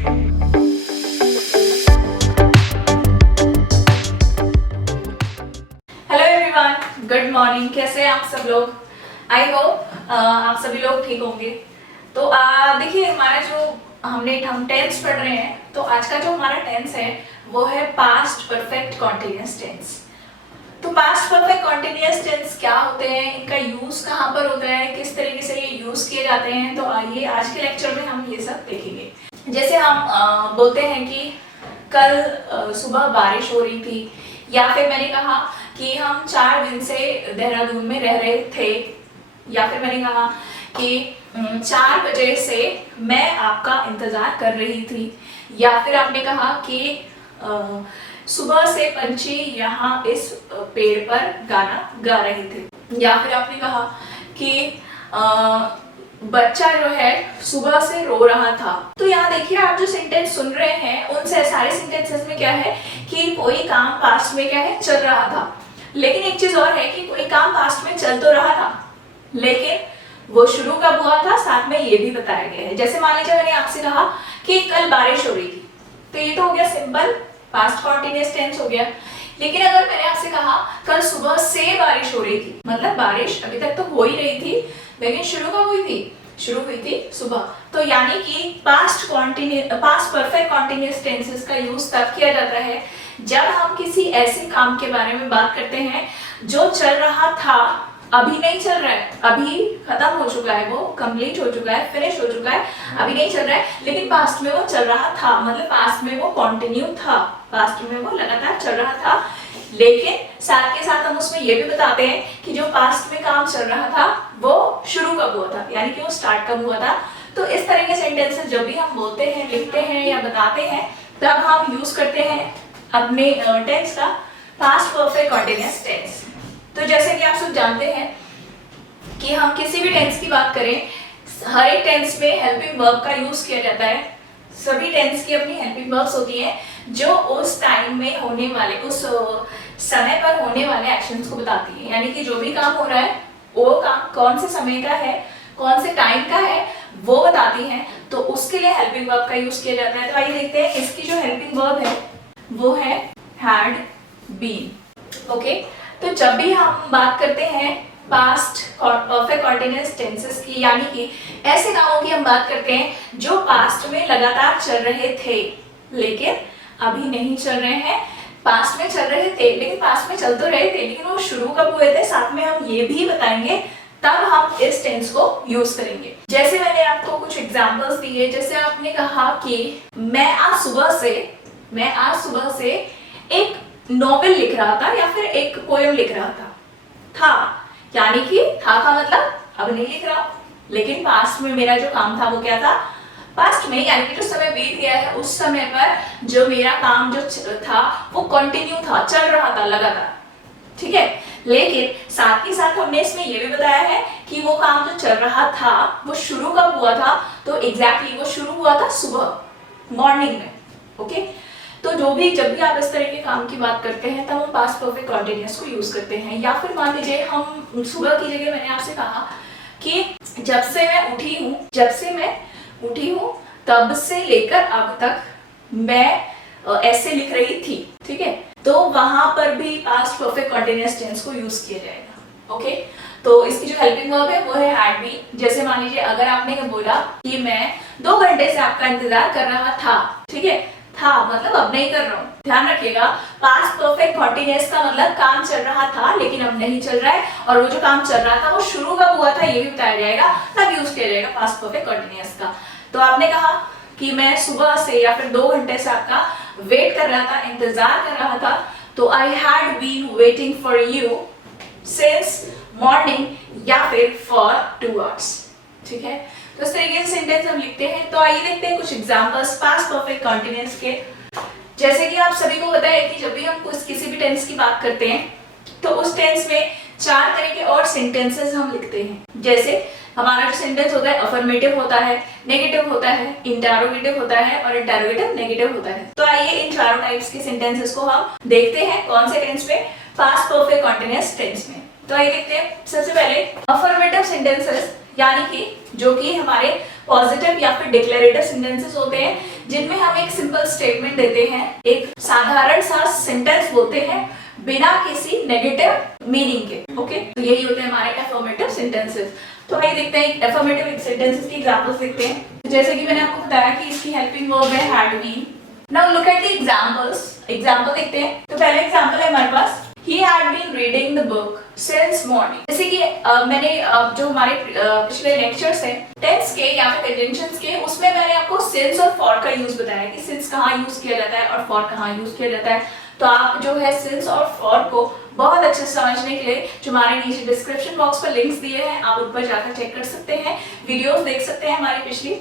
Hello everyone, good morning. कैसे हैं आप सब लोग? आई होप आप सभी लोग ठीक होंगे। तो देखिए, हमारा जो हम टेंस पढ़ रहे हैं, तो आज का जो हमारा टेंस है वो है पास्ट परफेक्ट कॉन्टिन्यूअस टेंस। तो पास्ट परफेक्ट कॉन्टिन्यूअस टेंस क्या होते हैं, इनका यूज कहाँ पर होता है, किस तरीके से ये यूज किए जाते हैं, तो आइए आज के लेक्चर में हम ये सब देखेंगे। जैसे हम बोलते हैं कि कल सुबह बारिश हो रही थी, या फिर मैंने कहा कि हम 4 दिन से देहरादून में रह रहे थे, या फिर मैंने कहा कि 4 बजे से मैं आपका इंतजार कर रही थी, या फिर आपने कहा कि सुबह से पंछी यहाँ इस पेड़ पर गाना गा रहे थे, या फिर आपने कहा कि बच्चा जो है सुबह से रो रहा था। तो यहाँ देखिए, आप जो सेंटेंस सुन रहे हैं उन सारे सेंटेंसेस में क्या है कि कोई काम पास्ट में क्या है, चल रहा था। लेकिन एक चीज और है कि कोई काम पास्ट में चल तो रहा था, लेकिन वो शुरू कब हुआ था, साथ में ये भी बताया गया है। जैसे मान लीजिए मैंने आपसे कहा कि कल बारिश हो रही थी, तो ये तो हो गया सिंपल पास्ट कॉन्टिन्यूअस टेंस हो गया। लेकिन अगर मैंने आपसे कहा कल सुबह से बारिश हो रही थी, मतलब बारिश अभी तक तो हो ही रही थी, लेकिन शुरू कब हुई थी, शुरू हुई थी सुबह। तो यानी कि पास्ट परफेक्ट कॉन्टिन्यूअस टेंसेस का यूज तब किया जाता है जब हम किसी ऐसे काम के बारे में बात करते हैं जो चल रहा था, अभी नहीं चल रहा है, अभी खत्म हो चुका है, वो कंप्लीट हो चुका है, फिनिश हो चुका है, अभी नहीं चल रहा है, लेकिन पास्ट में वो चल रहा था, मतलब पास्ट में वो कंटिन्यू था, पास्ट में वो लगातार चल रहा था। लेकिन साथ के साथ हम उसमें ये भी बताते हैं कि जो पास्ट में काम चल रहा था वो शुरू कब हुआ था, यानी कि वो स्टार्ट कब हुआ था। तो इस तरह के सेंटेंसेस जब भी हम बोलते हैं, लिखते हैं या बताते हैं, तब हम यूज करते हैं अपने टेंस का पास्ट परफेक्ट कॉन्टिन्यूअस टेंस। तो जैसे कि आप सब जानते हैं कि हम किसी भी टेंस की बात करें, हर एक टेंस में हेल्पिंग वर्ब का यूज किया जाता है। सभी टेंस की अपनी हेल्पिंग वर्ब्स होती हैं जो उस टाइम में होने वाले, उस समय पर होने वाले एक्शंस को बताती है। यानी कि जो भी काम हो रहा है वो काम कौन से समय का है, कौन से टाइम का है, वो बताती हैं। तो उसके लिए हेल्पिंग वर्ब का यूज किया जाता है। तो आइए देखते हैं, इसकी जो हेल्पिंग वर्ब है वो है हैड बीन। ओके, तो जब भी हम बात करते हैं पास्ट परफेक्ट कॉन्टिन्यूअस टेंसेस की, यानी कि ऐसे कामों की हम बात करते हैं जो पास्ट में लगातार चल रहे थे लेकिन अभी नहीं चल रहे हैं। पास्ट में चल रहे थे लेकिन पास्ट में चल तो रहे थे, लेकिन वो शुरू कब हुए थे, साथ में हम ये भी बताएंगे, तब हम इस टेंस को यूज करेंगे। जैसे मैंने आपको कुछ एग्जांपल्स दिए, जैसे आपने कहा कि मैं आज सुबह से एक नॉवेल लिख रहा था या फिर एक पोएम लिख रहा था, यानी कि था का मतलब अब नहीं लिख रहा, लेकिन पास्ट में मेरा जो काम था वो क्या था, पास्ट में, यानी कि जो समय बीत गया है उस समय पर जो मेरा काम जो था वो कंटिन्यू था, चल रहा था लगातार, ठीक है। लेकिन साथ ही साथ हमने इसमें ये भी बताया है कि वो काम जो चल रहा था वो शुरू कब हुआ था, तो एग्जैक्टली वो शुरू हुआ था सुबह, मॉर्निंग में। ओके, तो जब भी आप इस तरह के काम की बात करते हैं तब हम पास्ट परफेक्ट कॉन्टिन्यूअस को यूज करते हैं। या फिर मान लीजिए हम सुबह की जगह मैंने आपसे कहा कि जब से मैं उठी हूँ तब से लेकर अब तक मैं ऐसे लिख रही थी, ठीक है, तो वहां पर भी पास्ट परफेक्ट कॉन्टिन्यूअस टेंस को यूज किया जाएगा। ओके, तो इसकी जो हेल्पिंग वर्ब है वो है हैड बीन। जैसे मान लीजिए अगर आपने बोला कि मैं 2 घंटे से आपका इंतजार कर रहा था, ठीक है, था मतलब अब नहीं कर रहा हूँ। ध्यान रखिएगा, पास्ट परफेक्ट कॉन्टिन्यूअस का मतलब काम चल रहा था लेकिन अब नहीं चल रहा है, और वो जो काम चल रहा था वो शुरू कब हुआ था ये भी बताया जाएगा, तब यूज किया जाएगा पास्ट परफेक्ट कॉन्टिन्यूअस का। तो आपने कहा कि मैं सुबह से या फिर 2 घंटे से आपका वेट कर रहा था, इंतजार कर रहा था, तो I had been waiting for you since morning या फिर फॉर 2 आवर्स, ठीक है। तो इस तरीके से सेंटेंस हम लिखते हैं। तो आइए देखते हैं कुछ एग्जांपल्स पास्ट परफेक्ट कॉन्टिन्यूअस के। जैसे कि आप सभी को पता है कि जब भी हम किसी भी टेंस की बात करते हैं तो उस टेंस में 4 तरह के और सेंटेंसेस हम लिखते हैं। जैसे हमारा जो सेंटेंस होता है अफर्मेटिव होता है, नेगेटिव होता है, इंटरोगेटिव होता है और इंटरोगेटिव नेगेटिव होता है। तो आइए इन चारों टाइप्स के सेंटेंसेस को हम देखते हैं कौन से टेंस में, पास्ट परफेक्ट कॉन्टिन्यूअस टेंस में। तो आइए देखते हैं। सबसे पहले अफर्मेटिव सेंटेंसेस, यानी कि जो कि हमारे पॉजिटिव या फिर डिक्लेरेटिव सेंटेंसेस होते हैं जिनमें हम एक सिंपल स्टेटमेंट देते हैं, एक साधारण सा सेंटेंस बोलते हैं बिना किसी नेगेटिव मीनिंग के। ओके, तो यही होते हैं हमारे अफर्मेटिव सेंटेंसेस। तो आइए देखते हैं अफर्मेटिव सेंटेंसेस की एग्जांपल्स देखते हैं। जैसे कि मैंने आपको बताया कि इसकी हेल्पिंग वर्ब है had been. Now look at the examples. Example देखते हैं। तो पहला एग्जांपल है हमारे पास, he had been reading the book since morning। जैसे कि मैंने जो हमारे पिछले लेक्चर्स हैं टेंस के या फिर कंजंक्शंस के, उसमें मैंने आपको since और for का यूज बताया कि since कहाँ यूज किया जाता है और for कहाँ यूज किया जाता है। तो आप जो है since और for को बहुत अच्छे से समझने के लिए जो हमारे नीचे डिस्क्रिप्शन बॉक्स पर लिंक्स दिए हैं, आप उन पर जाकर चेक कर सकते हैं, वीडियोस देख सकते हैं हमारी पिछली।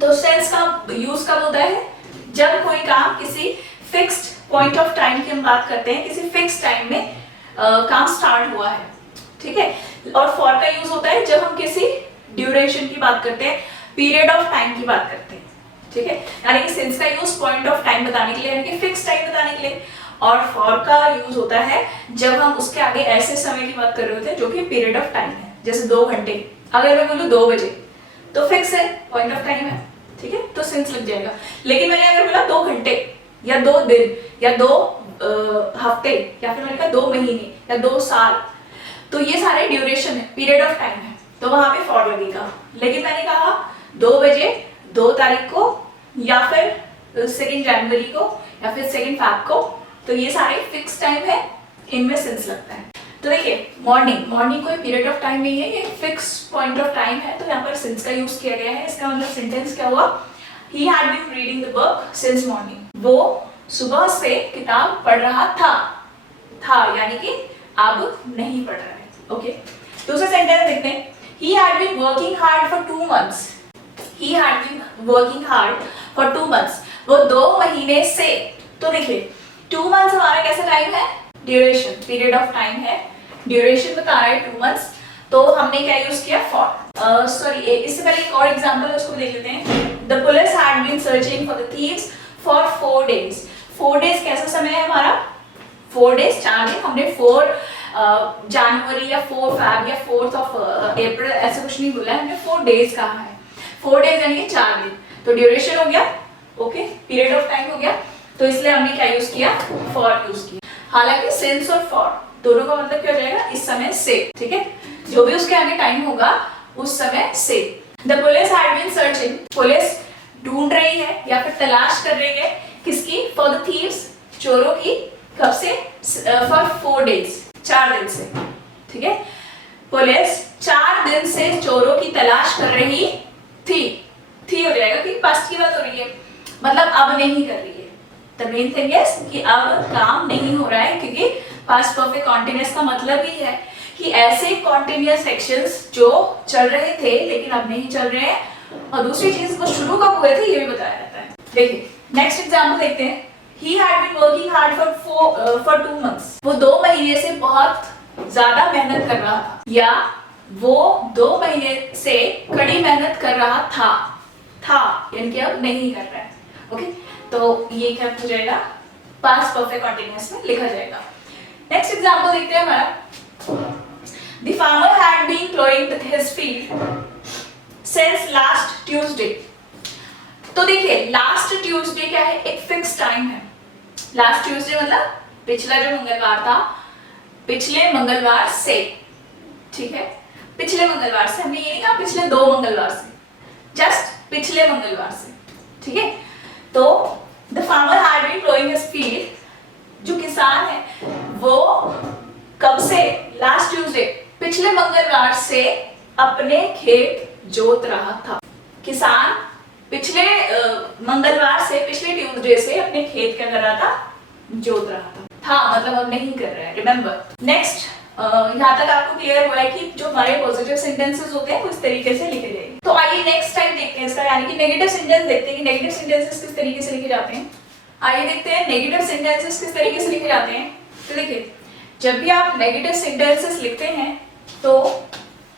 तो since का यूज कब होता है? जब कोई काम किसी फिक्स्ड पॉइंट ऑफ टाइम की हम बात करते हैं, किसी फिक्स टाइम में काम स्टार्ट हुआ है, ठीक है। और फॉर का यूज होता है जब हम किसी ड्यूरेशन की बात करते हैं, पीरियड ऑफ टाइम की बात करते हैं, ठीक है। यानी कि सिंस का यूज पॉइंट ऑफ टाइम बताने के लिए, यानी कि फिक्स टाइम बताने के लिए, और फॉर का यूज होता है जब हम उसके आगे ऐसे समय की बात कर रहे होते हैं जो कि पीरियड ऑफ टाइम है। जैसे 2 घंटे, अगर मैं बोलूँ 2 बजे तो फिक्स है, पॉइंट ऑफ टाइम है, ठीक है, तो सिंस लग जाएगा। लेकिन मैंने अगर बोला 2 घंटे या 2 दिन या 2 हफ्ते या फिर मैंने कहा 2 महीने या 2 साल, तो ये सारे ड्यूरेशन है, पीरियड ऑफ टाइम है, तो वहां पे फॉर लगेगा। लेकिन मैंने कहा 2 बजे 2 तारीख को या फिर 2 जनवरी को या फिर 2 फरवरी को, तो ये सारे फिक्स टाइम है, इनमें सिंस लगता है। तो देखिए मॉर्निंग कोई पीरियड ऑफ टाइम नहीं है, ये फिक्स पॉइंट ऑफ टाइम है, तो यहाँ पर सिंस का यूज किया गया है। इसका मतलब सेंटेंस क्या हुआ? He had been reading the book since morning। वो सुबह से किताब पढ़ रहा था यानी कि अब नहीं पढ़ रहा है। ओके, दूसरा सेंटेंस देखते हैं। He had been working hard for 2 months। He had been working hard for 2 months। वो 2 महीने से, तो देखिए 2 months हमारा कैसा टाइम है? ड्यूरेशन, पीरियड ऑफ टाइम है, ड्यूरेशन बता रहा है 2 months, तो हमने क्या यूज किया? फॉर। इससे पहले एक और एग्जांपल है, उसको देख लेते हैं। The police had been searching for the thieves for 4 days। 4 days कैसा समय है हमारा? 4 days 4 दिन। हमने 4 जनवरी या 4 फरवरी या 4th of अप्रैल ऐसा कुछ नहीं बोला है, हमने 4 days कहा है। 4 days यानी कि 4 दिन, तो ड्यूरेशन हो गया, ओके, पीरियड ऑफ टाइम हो गया, तो इसलिए हमने क्या यूज किया? फॉर यूज किया। हालांकि सिंस और फॉर दोनों का मतलब क्या हो जाएगा? इस समय से, ठीक है, जो भी उसके आगे टाइम होगा उस समय से। The police had been searching। Police ढूंढ रही है या फिर तलाश कर रही है किसकी? For the thieves, चोरों की। कब से? For 4 days, 4 दिन से, ठीक है। पुलिस 4 दिन से चोरों की तलाश कर रही थी हो जाएगा क्योंकि पास्ट की बात हो रही है, मतलब अब नहीं कर रही है। The main thing is कि अब काम नहीं हो रहा है, क्योंकि पास्ट परफेक्ट कॉन्टिन्यूअस का मतलब ही है कि ऐसे कॉन्टिन्यूअस एक्शंस जो चल रहे थे लेकिन अब नहीं चल रहे हैं। और दूसरी चीज, वो शुरू कब हुए थे ये भी बताया जाता है। देखिए नेक्स्ट एग्जांपल देखते हैं। He had been working hard for 2 months। वो 2 महीने से बहुत ज्यादा मेहनत कर रहा था, या वो 2 महीने से कड़ी मेहनत कर रहा था यानी कि अब नहीं कर रहा है। ओके, तो ये क्या हो जाएगा? पास्ट परफेक्ट कॉन्टिन्यूअस में लिखा जाएगा। नेक्स्ट एग्जांपल देखते हैं हमारा। The farmer had been plowing his field since last Tuesday। तो देखिए लास्ट ट्यूसडे क्या है? एक फिक्स टाइम है। लास्ट ट्यूसडे मतलब पिछला जो मंगलवार था, पिछले मंगलवार से, ठीक है, पिछले मंगलवार से। हमने ये नहीं कहा पिछले 2 मंगलवार से, जस्ट पिछले मंगलवार से, ठीक है। तो the farmer had been plowing his field, जो किसान है वो कब से? लास्ट ट्यूसडे, पिछले मंगलवार से अपने खेत जोत रहा था। किसान पिछले मंगलवार से, पिछले ट्यूसडे से अपने खेत क्या कर रहा था? जोत रहा था मतलब अब नहीं कर रहा है। रिमेंबर, नेक्स्ट यहाँ तक आपको क्लियर हुआ है कि जो हमारे पॉजिटिव सेंटेंसेस होते हैं उस तरीके से लिखे जाएंगे। तो आइए नेक्स्ट टाइप देखते हैं इसका, यानी कि नेगेटिव सेंटेंस देखते हैं कि नेगेटिव सेंटेंसेस किस तरीके से लिखे जाते हैं। आइए देखते हैं नेगेटिव सेंटेंसेस किस तरीके से लिखे जाते हैं। तो देखिए जब भी आप नेगेटिव सेंटेंसेस लिखते हैं तो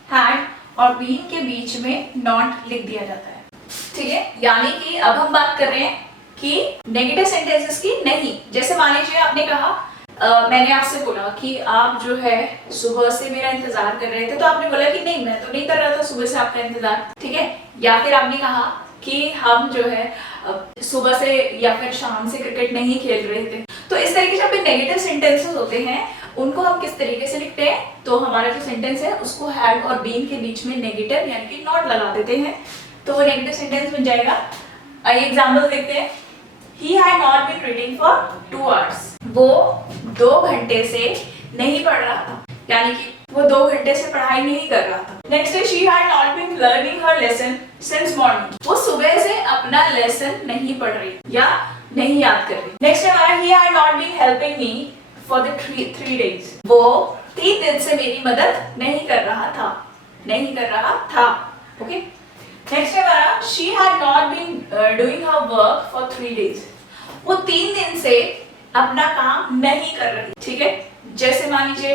हैड और बीन के बीच में नॉट लिख दिया जाता है, ठीक है। यानी कि अब हम बात कर रहे हैं कि नेगेटिव सेंटेंसेस की नहीं। जैसे मान लीजिए आपने कहा मैंने आपसे बोला कि आप जो है सुबह से मेरा इंतजार कर रहे थे, तो आपने बोला कि नहीं मैं तो नहीं कर रहा था सुबह से आपका इंतजार, ठीक है। या फिर आपने कहा कि हम जो है सुबह से या फिर शाम से क्रिकेट नहीं खेल रहे थे। तो इस तरीके से अपने नेगेटिव सेंटेंसेस होते हैं, उनको हम किस तरीके से लिखते हैं, तो हमारा जो सेंटेंस है उसको हैड और बीन के बीच में नेगेटिव यानी कि नॉट लगा देते हैं, तो वो नेगेटिव सेंटेंस बन जाएगा। आइए एग्जांपल देखते हैं। He had not been reading for 2 hours. वो 2 घंटे से नहीं पढ़ रहा था, यानी कि वो 2 घंटे से पढ़ाई नहीं कर रहा था। नेक्स्ट है she had not been learning her lesson since morning. वो सुबह से अपना लेसन नहीं पढ़ रही या नहीं याद कर रही। नेक्स्ट है हमारा he had not been helping me for the 3 days. वो 3 दिन से मेरी मदद नहीं कर रहा था, नहीं कर रहा था, ओके। नेक्स्ट है हमारा she had not been doing her work for 3 days. वो 3 दिन से अपना काम नहीं कर रही, ठीक है। जैसे मान लीजिए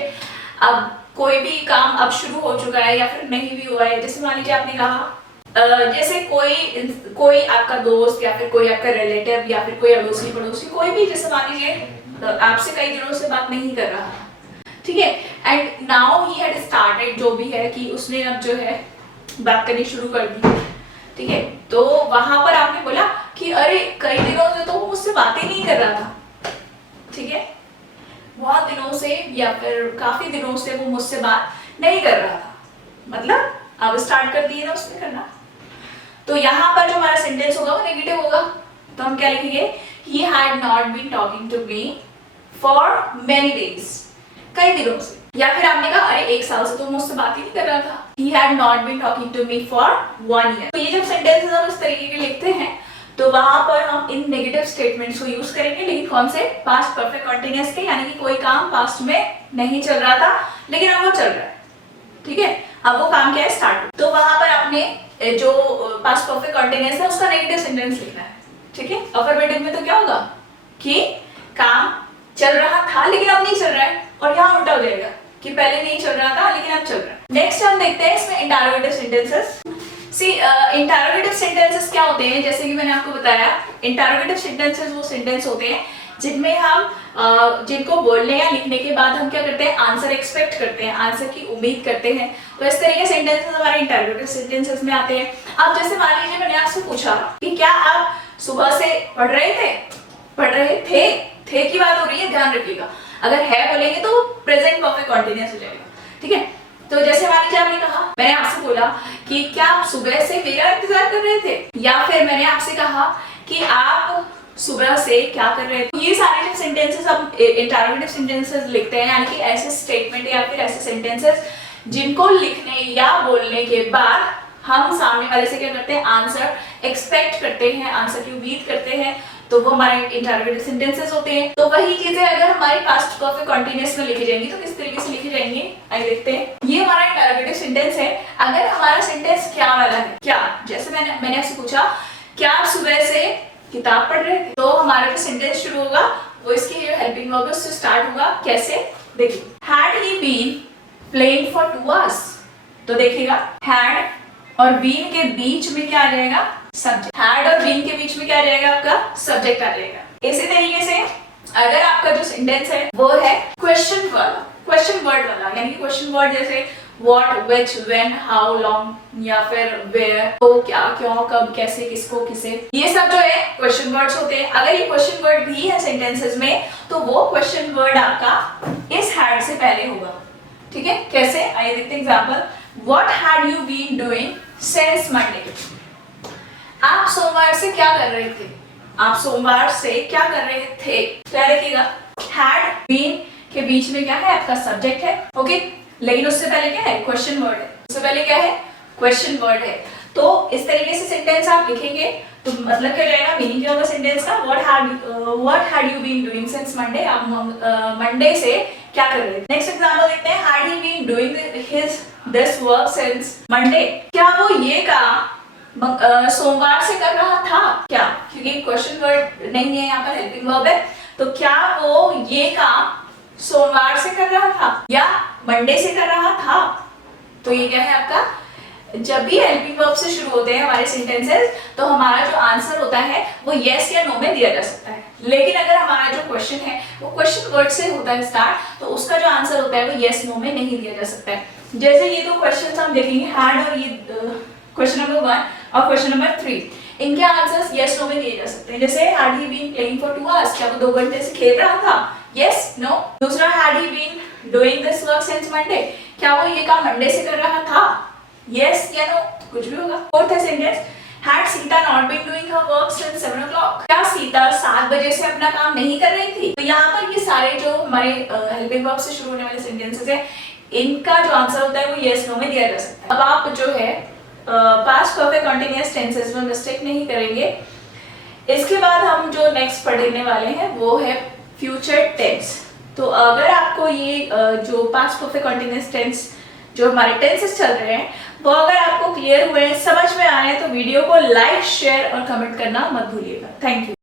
अब कोई भी काम अब शुरू हो चुका है या फिर नहीं भी हुआ है, जैसे मान लीजिए आपने कहा जैसे कोई आपका दोस्त या फिर कोई आपका रिलेटिव या फिर कोई अड़ोसी पड़ोसी कोई भी, जैसे मान लीजिए आपसे कई दिनों से बात नहीं कर रहा, ठीक है। And now he had started, जो भी है कि उसने अब जो है बात करनी शुरू कर दी, ठीक है। तो वहां पर आपने बोला कि अरे कई दिनों से तो वो मुझसे बात ही नहीं कर रहा था, ठीक है। बहुत दिनों से या फिर काफी दिनों से वो मुझसे बात नहीं कर रहा था, मतलब अब स्टार्ट कर दिए ना उसने करना। तो यहाँ पर जो हमारा सेंटेंस होगा वो नेगेटिव होगा, तो हम क्या लिखेंगे, he had not been talking to me for many days, कई दिनों से। या फिर आपने कहा अरे 1 साल से तो मुझसे बात ही नहीं कर रहा था, he had not been talking to me for 1 year। तो ये जब सेंटेंसेस हम इस तरीके के लिखते हैं तो वहां पर हम इन नेगेटिव स्टेटमेंट्स को यूज करेंगे, लेकिन कौन से, पास्ट परफेक्ट कंटीन्यूअस के, यानी कि कोई काम पास्ट में नहीं चल रहा था लेकिन अब वो चल रहा है, ठीक है। अब वो काम क्या है, स्टार्ट। तो वहां पर आपने जो पास्ट परफेक्ट कंटीन्यूअस है उसका नेगेटिव सेंटेंस लिखना है, ठीक है। अफर्मेटिव में तो क्या होगा कि काम चल रहा था लेकिन अब नहीं चल रहा है, और यहाँ उल्टा हो जाएगा कि पहले नहीं चल रहा था लेकिन अब चल रहा है। नेक्स्ट हम देखते हैं इसमें इंटरोगेटिव सेंटेंसेस। सी इंटरोगेटिव सेंटेंसेस क्या होते हैं, जैसे कि मैंने आपको बताया, इंटरोगेटिव सेंटेंसेस वो सेंटेंस होते हैं जिनमें हम जिनको बोलने या लिखने के बाद हम क्या करते हैं, आंसर एक्सपेक्ट करते हैं, आंसर की उम्मीद करते हैं। तो इस तरीके से सेंटेंसेस हमारे इंटरोगेटिव सेंटेंसेस में आते हैं। अब जैसे मान लीजिए मैंने आपसे पूछा कि क्या आप सुबह से पढ़ रहे थे, पढ़ रहे थे की बात हो रही है, ध्यान रखिएगा। अगर है बोलेंगे तो प्रेजेंट परफेक्ट कंटीन्यूअस हो जाएगा, ठीक है। तो जैसे मान लीजिए आपने कहा, मैंने आपसे बोला कि क्या आप सुबह से मेरा इंतजार कर रहे थे, या फिर मैंने आपसे कहा कि आप सुबह से क्या कर रहे थे। ये सारे जो सेंटेंसेस हम इंटरोगेटिव सेंटेंसेस लिखते हैं, यानी कि ऐसे स्टेटमेंट या फिर ऐसे सेंटेंसेस जिनको लिखने या बोलने के बाद हम सामने वाले से क्या करते हैं, आंसर एक्सपेक्ट करते हैं, आंसर की उम्मीद करते हैं, तो वो हमारे इंटरोगेटिव सेंटेंसेस होते हैं। तो वही चीजें अगर हमारी पास्ट परफेक्ट कंटीन्यूअस में लिखी जाएंगी तो किस तरीके से लिखी जाएंगी, आइए देखते हैं। ये हमारा इंटरोगेटिव सेंटेंस है। अगर हमारा सेंटेंस क्या वाला है, क्या, जैसे मैंने आपसे पूछा क्या आप सुबह से किताब पढ़ रहे थे, तो हमारा जो सेंटेंस शुरू होगा वो इसकी जो हेल्पिंग वर्ब है उससे स्टार्ट होगा। कैसे, देखिए, had he been playing for 2 hours, तो देखिएगा हैड और बीन के बीच में क्या आ जाएगा, सब्जेक्ट। हैड और बीन के बीच में क्या आ जाएगा, आपका सब्जेक्ट आ जाएगा। इसी तरीके से अगर आपका जो सेंटेंस है वो है क्वेश्चन वर्ड वाला, यानी कि क्वेश्चन वर्ड जैसे what, which, when, how, long या फिर वेयर, तो क्या, क्यों, कब, कैसे, किसको, किसे, ये सब जो है क्वेश्चन वर्ड्स होते हैं। अगर ये क्वेश्चन वर्ड भी है सेंटेंसेस में तो वो क्वेश्चन वर्ड आपका इस हैड से पहले होगा, ठीक है। कैसे, आइए देखते हैं example. What had you been doing since Monday, आप सोमवार से क्या कर रहे थे, आप सोमवार से क्या कर रहे थे, क्या लिखिएगा, हैड बीन के बीच में क्या है, आपका सब्जेक्ट है, ओके। लेकिन उससे पहले क्या है, क्वेश्चन वर्ड है, उससे पहले क्या है, क्वेश्चन वर्ड है। तो इस तरीके से सेंटेंस आप लिखेंगे तो मतलब क्या जाएगा, मीनिंग क्या होगा सेंटेंस का, what had you been doing since Monday, आप मंडे से क्या कर रहे थे। नेक्स्ट एग्जांपल देखते हैं, had he been doing this work since Monday, क्या वो ये काम सोमवार से कर रहा था, क्या, क्योंकि क्वेश्चन वर्ड नहीं है यहाँ पर, हेल्पिंग वर्ब है, तो क्या वो ये काम सोमवार से कर रहा था या मंडे से कर रहा था। तो ये क्या है आपका, जब भी हेल्पिंग वर्ब से शुरू होते हैं हमारे सेंटेंसेस तो हमारा जो आंसर होता है वो यस या नो में दिया जा सकता है, लेकिन अगर हमारा जो क्वेश्चन है वो क्वेश्चन वर्ड से होता है स्टार्ट, तो उसका जो आंसर होता है वो यस नो में नहीं दिया जा सकता है। जैसे ये दो क्वेश्चन हम देखेंगे, हैड और ये क्वेश्चन नंबर 1 और क्वेश्चन नंबर 3, इनके आंसर्स यस नो में दिए जा सकते हैं। जैसे had he been playing for 2 hours, क्या वो 2 घंटे से खेल रहा था, यस नो। दूसरा, had he been doing this work since Monday, क्या वो ये काम मंडे से कर रहा था, यस या नो, कुछ भी होगा। फोर्थ है sentence, had Sita not been doing her work since 7 o'clock, क्या सीता 7 बजे से अपना काम नहीं कर रही थी। तो यहाँ पर ये सारे जो हमारे हेल्पिंग वर्ब से शुरू होने वाले सेंटेंसेस है, इनका जो आंसर होता है वो यस नो में दिया जा सकता है। अब आप जो है पास्ट परफेक्ट कंटीन्यूअस टेंसेस में मिस्टेक नहीं करेंगे। इसके बाद हम जो नेक्स्ट पढ़ने वाले हैं वो है फ्यूचर टेंस। तो अगर आपको ये जो पास्ट परफेक्ट कंटीन्यूअस टेंस जो हमारे टेंसेस चल रहे हैं वो अगर आपको क्लियर हुए, समझ में आए, तो वीडियो को लाइक, शेयर और कमेंट करना मत भूलिएगा। Thank you.